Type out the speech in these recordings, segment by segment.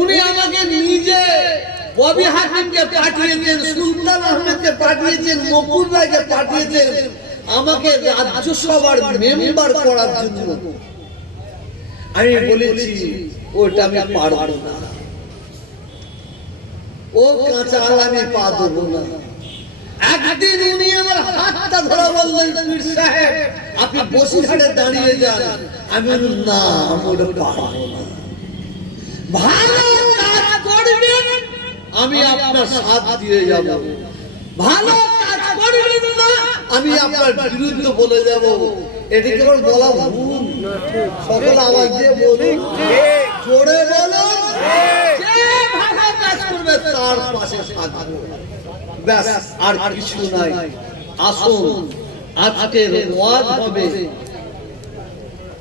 উনি আমাকে নিজে ববি হাকিমকে পাঠিয়েছেন, সুলতান আহমেদকে পাঠিয়েছেন, মকুল রায়কে পাঠিয়েছেন আমাকে রাজ্যসভার মেম্বার করার জন্য। আমি বলেছি ওটা আমি পারবো না, ও কাঁচা আমি পা দেবো না। একদিন উনি আমার হাতটা ধরে বললেন, পীর সাহেব আপনি বসিরহাটে দাঁড়িয়ে যান। আমি বললাম না, আমি ওটা পারবো না। ভালো কাজ করবেন আমি আপনার সাথ দিয়ে যাব, ভালো কাজ করবেন না আমি আপনার বিরুদ্ধে বলে যাব। এটাকে আমার বলা ভুল? সকল আওয়াজ দিয়ে বলুন, জোরে বলুন, যে ভালো কাজ করবে তার পাশে থাকবো, ব্যাস আর কিছু নাই। আসুন আজকের ওয়াজ হবে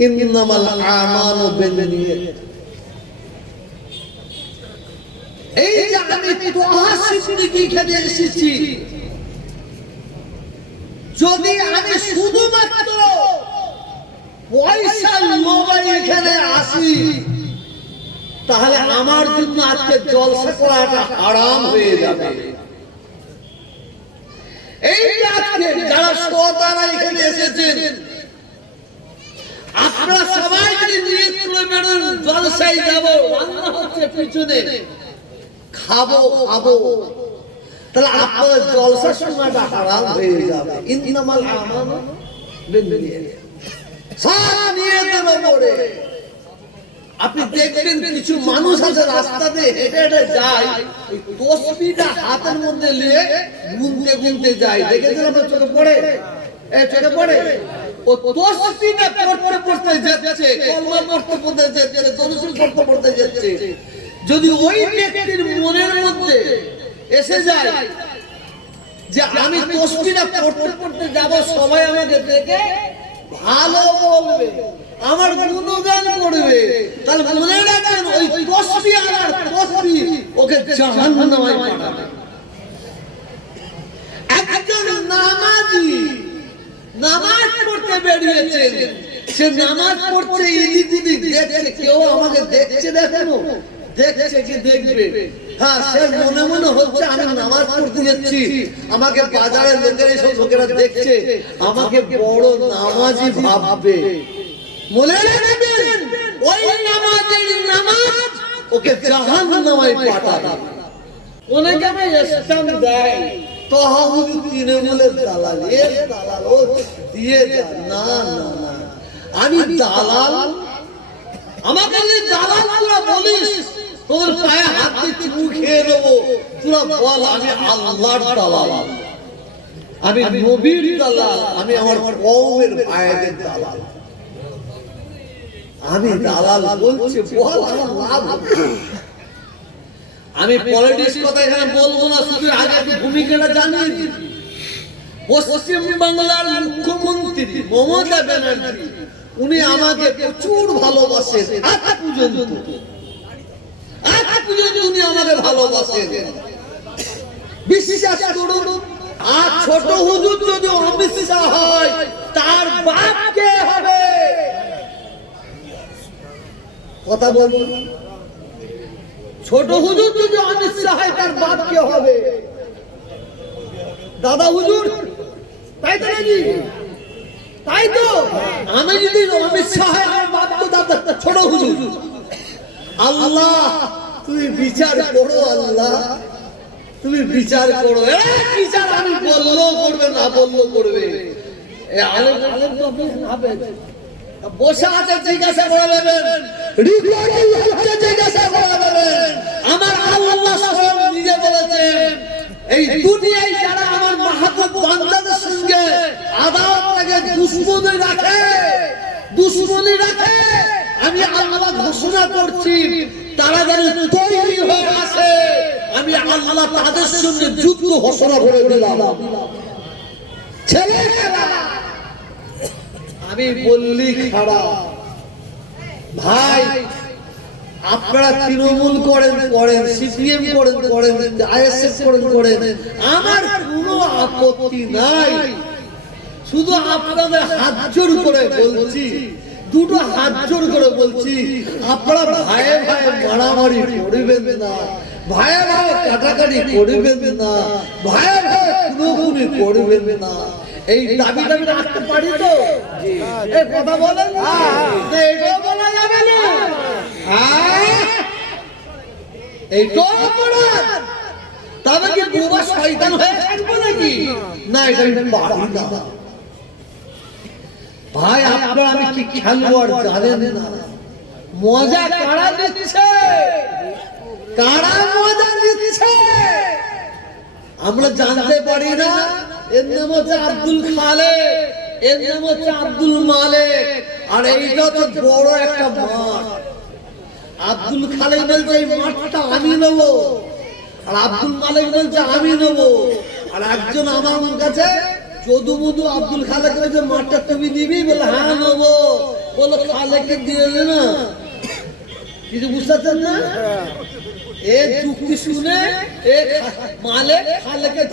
ইন্নামাল আমালু বিন্নিয়াত। এই যে আমি তোহা সিদ্দিকী এখানে এসেছি, যদি আমি শুধুমাত্র পয়সা লোভে এখানে আসি তাহলে আমার জন্য আজকে জলসা করাটা হারাম হয়ে যাবে। এই যে আজকে যারা শ্রোতারা এখানে এসেছেন, আপনারা সবাই যদি নিয়ত করে বেরোন জলসায় যাব, রান্না হচ্ছে পিছনে, খাবো খাবো, তাহলে আপনাদের জলসা শোনাটা হারাম হয়ে যাবে। ইন্নামাল আমালু বিন্নিয়াত, সব নিয়তের উপরে। আপনি দেখবেন কিছু মানুষ আছে রাস্তাতে হেঁটে হেঁটে যায়, ওই তসবিহটা হাতের মধ্যে নিয়ে গুনতে গুনতে যায়। দেখেছেন আপনার চোখে পড়ে? চোখে পড়ে? ও তসবিহটা পড়তে পড়তে যাচ্ছে, কলমা পড়তে পড়তে যাচ্ছে, দরুদ পড়তে পড়তে যাচ্ছে। যদি ওই ব্যক্তির মনের মধ্যে এসে যায় যে আমি তসবিহটা পড়তে পড়তে যাব, সবাই আমাকে দেখে ভালো বলবে, আমার গুণগান করবে, তাহলে মনে রাখবেন ওই তসবিহ আর তসবিহ ওকে জাহান্নামে পাঠাবে। একজন নামাজি নামাজ পড়তে বেরিয়েছেন, সে নামাজ পড়ছে, এদিক ওদিক দেখছে, কেউ আমাকে দেখছে, দেখেনো দেখছে কি দেখবে? হ্যাঁ, সে মনে মনে হচ্ছে আমি নামাজ পড়তে যাচ্ছি, আমাকে বাজারের লোকেরা সব লোকেরা দেখছে, আমাকে বড় নামাজি ভাববে। মনে রাখবেন ওই নামাজের নামাজ ওকে জাহান্নামে পাঠাবে। অনেকে ইসলাম দেয় তহাহুদি তৃণমূলের দালাল, এর দালাল ও দিয়ে দেয়। না না না, আমি দালাল, আমাকে দালাল তোরা বলিস, তোর পায়ে হাত দিয়ে চুমু খেয়ে নেবো, তোরা বল আমি আল্লাহর দালাল, আমি নবীর দালাল, আমি আমার কওমের ভাইদের দালাল। আমি দালাল বলছি, বল আমার লাভ হবে। আমি পলিটিক্স কথা এখানে বলবো না, শুধু আগে একটু ভূমিকাটা জানিয়ে দিই। পশ্চিম বাংলার মুখ্যমন্ত্রী মমতা ব্যানার্জি, উনি আমাকে প্রচুর ভালোবাসেন, আজ পর্যন্ত উনি আমাকে ভালোবাসেন, বিশ্বাস করুন। আর ছোট হুজুর যদি অবিশ্বাস হয় তার বাপ কে হবে? কথা বলুন, ছোট হুজুর যদি অবিশ্বাস হয় তার বাপ কে হবে? দাদা হুজুর, তাই তো নাকি? তাই তো, আমি যদি অবিশ্বাস হয় আমার বাপ তো দাদা ছোট হুজুর। আল্লাহ তুমি বিচার করো, আল্লাহ তুমি বিচার করো। বিচার আমি বললেও করবে, না বললেও করবে। বসে আছে জিজ্ঞাসা করে নেবেন, জিজ্ঞাসা করে নেবেন। আমার আল্লাহ স্বয়ং নিজে বলেছেন, এই দুনিয়ায় যারা আমার মাহবুব বান্দাদের সঙ্গে আদালত থেকে দুশ্মনী রাখে, আমি আল্লাহ ঘোষণা করছি তারা যেন তৈরি হয়ে আসে, আমি আল্লাহ তাদের সঙ্গে যুদ্ধ ঘোষণা করে দিলাম। ছেলেরা আমি বললি খারাপ ভাই, আপনারা তৃণমূল করেন, সিপিএম করেন, আইএসএফ করেন, আমার কোনো আপত্তি নাই। শুধু আপনাদের হাত জোড় করে বলছি, দুটো হাত জোর করে বলছি, আপনারা ভাইয়ে ভাইয়ে মারামারি করবেন না, ভাইয়ে ভাইয়ে কাটাকাটি করবেন না, ভাইয়ে ভাইয়ে খুনোখুনি করবেন না। এই দাবি দাবি রাখতে পারি তো? এই কথা বলেন না, এইটাও বলা যাবে না। এইটাও অপরাধ। তবে কি বুবা শয়তান হয়ে থাকবো নাকি? না, এটা পারি না। ভাই আপনারা আমি কি খেলোয়াড় জানেন না। মজা কারা দিচ্ছে, কারা মজা দিচ্ছে আমরা জানতে পারি না। এর নাম হচ্ছে আব্দুল খালেক, এর নাম হচ্ছে আব্দুল মালেক। আর এইটা তো বড় একটা মাঠ। আব্দুল খালেক বলছে এই মাঠটা আমি নেবো, আর আব্দুল মালেক বলছে আমি নেবো। আর একজন আমার কাছে যদু মধু আব্দুল খালেক বলছে মাঠটা তুমি নিবি? বলে হ্যাঁ নেবো। বলো খালেককে দিয়ে দে না। কিছু বুঝতে পারছেন না? এ যুক্তি শুনে এ মালিক খালেককে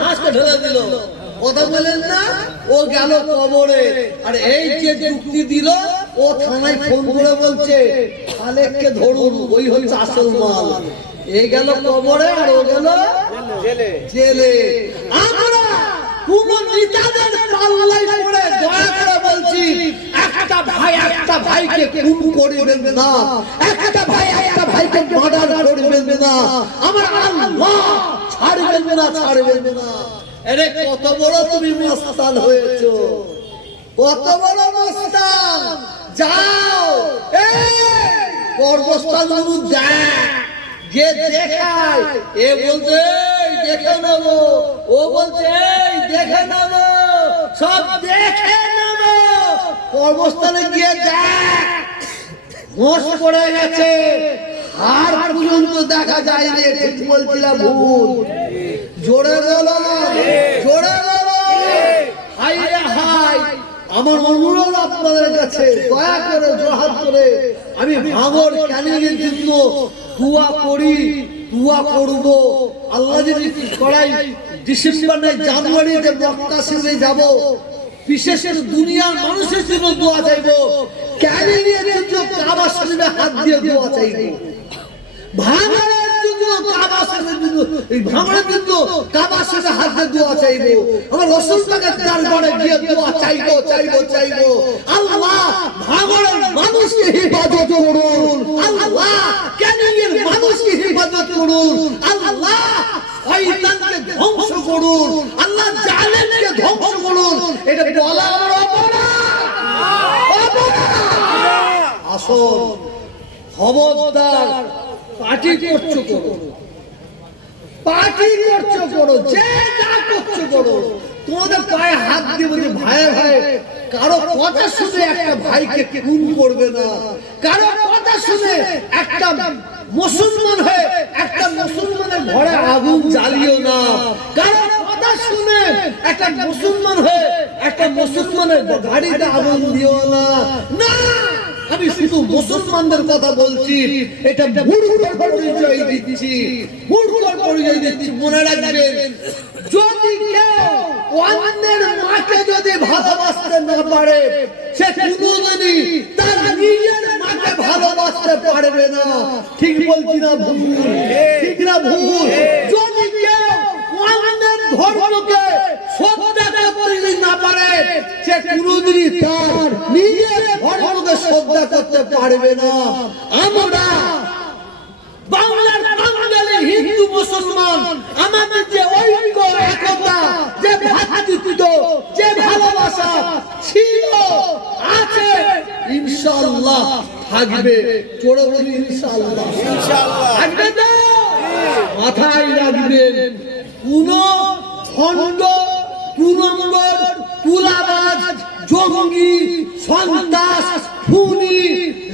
ঘাসকে ঢেলে দিল। কথা বলেন না? ও গেল কবরে। আর এই যে যুক্তি দিল ও থানায় ফোন করে বলছে খালেককে ধরুন, ওই হচ্ছে আসল মাল। এ গেল কবরে আর ও গেল জেলে। আমরা কোন নেতাদের পাল্লায় পড়ে দয়া করে বলছি, একটা ভাই একটা ভাইকে খুন করবেন না, একটা ভাই একটা ভাইকে মার্ডার করবেন না। আমার আল্লাহ ছাড়বেন না, ছাড়বেন না। আরে কত বড় তুমি মস্তান হয়েছো, কত বড় মস্তান। যাও এই কর্মস্থানগুলো দেখ, যে দেখায়। এ বলছে দেখে নেবো, ও বলছে দেখে নেবো, সব দেখে নেবো। কর্মস্থানে গিয়ে দেখ, মোষ পড়ে গেছে, আর পর্যন্ত দেখা যায় রে। ঠিক বলছিলাম ভুল? জোরে বলো, জোরে বলো। হাই রে হাই। আমার অনুরোধ আপনাদের কাছে, দয়া করে জোহার করে আমি ভাঙর ক্যানিংয়ের জন্য দোয়া করি, দোয়া করব। আল্লাহ যদি করাই ডিসেম্বর না জানুয়ারিতে মক্কা শরীফে যাব, বিশেষ করে দুনিয়ার মানুষের জন্য দোয়া চাইবো, ক্যানিংয়ের জন্য কাবা শরীফে হাত দিয়ে দোয়া চাইবো, ভাঙরের জন্য কাবা শরীফের জন্য, এই ভাঙরের জন্য কাবা শরীফে হাত দিয়ে দোয়া চাইবো, আমার রাসূল পাকের দরবারে গিয়ে দোয়া চাইবো, চাইবো, চাইবো। আল্লাহ ভাঙরের মানুষকে হিফাজত করুন, আল্লাহ ক্যানিংয়ের মানুষকে হিফাজত করুন, আল্লাহ শয়তানকে ধ্বংস করুন, আল্লাহ জালেমকে ধ্বংস করুন। এটা বলা আমার অপরাধ, অপরাধ। আসল খবরদার পার্টি করছো করো, পার্টি করছো করো, যে যা করছো করো। তোমাদের পায়ে হাত দিয়ে বলছে ভাই ভাই, কারো কথা শুনে একটা ভাইকে খুন করবে না, কারো কথা শুনে একটা মুসলমান হয়ে একটা মুসলমানের ঘরে আগুন জ্বালিও না, কারো কথা শুনে একটা মুসলমান হয়ে একটা মুসলমানের গাড়িতে আগুন দিও না। না, আমি শুধু মুসলমানদের কথা বলছি। এটা মূর্খের পরিচয় দিচ্ছি, মূর্খের পরিচয় দিচ্ছি। মনে রাখবেন, যদি কেউ অন্যের মাকে যদি ভালোবাসতে না পারে, সে কোনোদিনই তার নিজের মাকে ভালোবাসতে পারবে না। ঠিক বলছি না ভুল? ঠিক না ভুল? যদি কেউ অন্যের ধর্মকে শ্রদ্ধা করতে না পারে, সে কোনোদিনই তার নিজের ধর্মকে শ্রদ্ধা করতে পারবে না। আমরা বাংলার বাঙালি হিন্দু মুসলমান, আমাদের যে ঐক্য একতা, যে ভ্রাতৃত্ব, যে ভালোবাসা ছিল আছে, ইনশাআল্লাহ থাকবে। জোরে বলি ইনশাআল্লাহ, ইনশাআল্লাহ থাকবে তো? মাথায় রাখবেন, কোন খন্ড, 2 নম্বর তুলাবাজ, জঙ্গি, সন্ত্রাস, খুনি,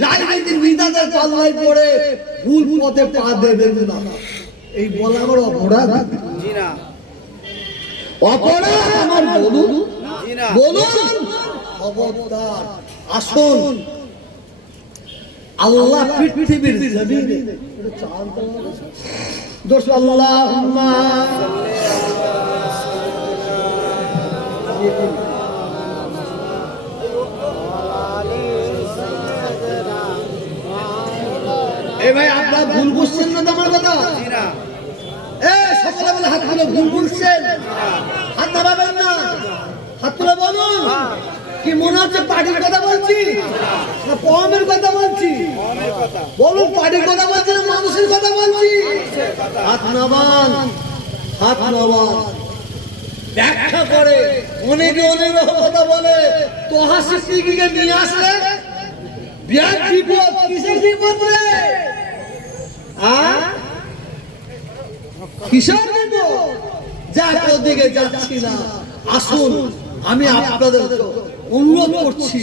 রাজনীতির নেতাদের পাল্লায় পড়ে ভুল পথে পা দেবেন না। এই বলা আমার অপরাধ? জি না, অপরাধ আমার? বলুন, বলুন। খবরদার। আসুন, আল্লাহ পৃথিবীর জমিনে দোষ আল্লাহুম্মা ভাই আপনারা ভুল বুঝছেন না তো আমার কথা? সকলে বলে হাত তুলে ভুল বুঝছেন, হাত দাবাবেন না, হাত তুলে বলুন। কি মনে হচ্ছে পার্টির কথা বলছি না পমের কথা বলছি? বলুন পার্টির কথা বলছি না মানুষের কথা বলছি? হাত নামান, হাত নামান। ব্যাখ্যা করে অনেকে অনেক কথা বলে, তোহা সিদ্দিকীকে নিয়ে আসলে বিরাট বিপদ। কিসের বিপদ রে? কিসের বিপদ? যাক ওদিকে যাচ্ছি না, আসুন আমি আপনাদের অনুরোধ করছি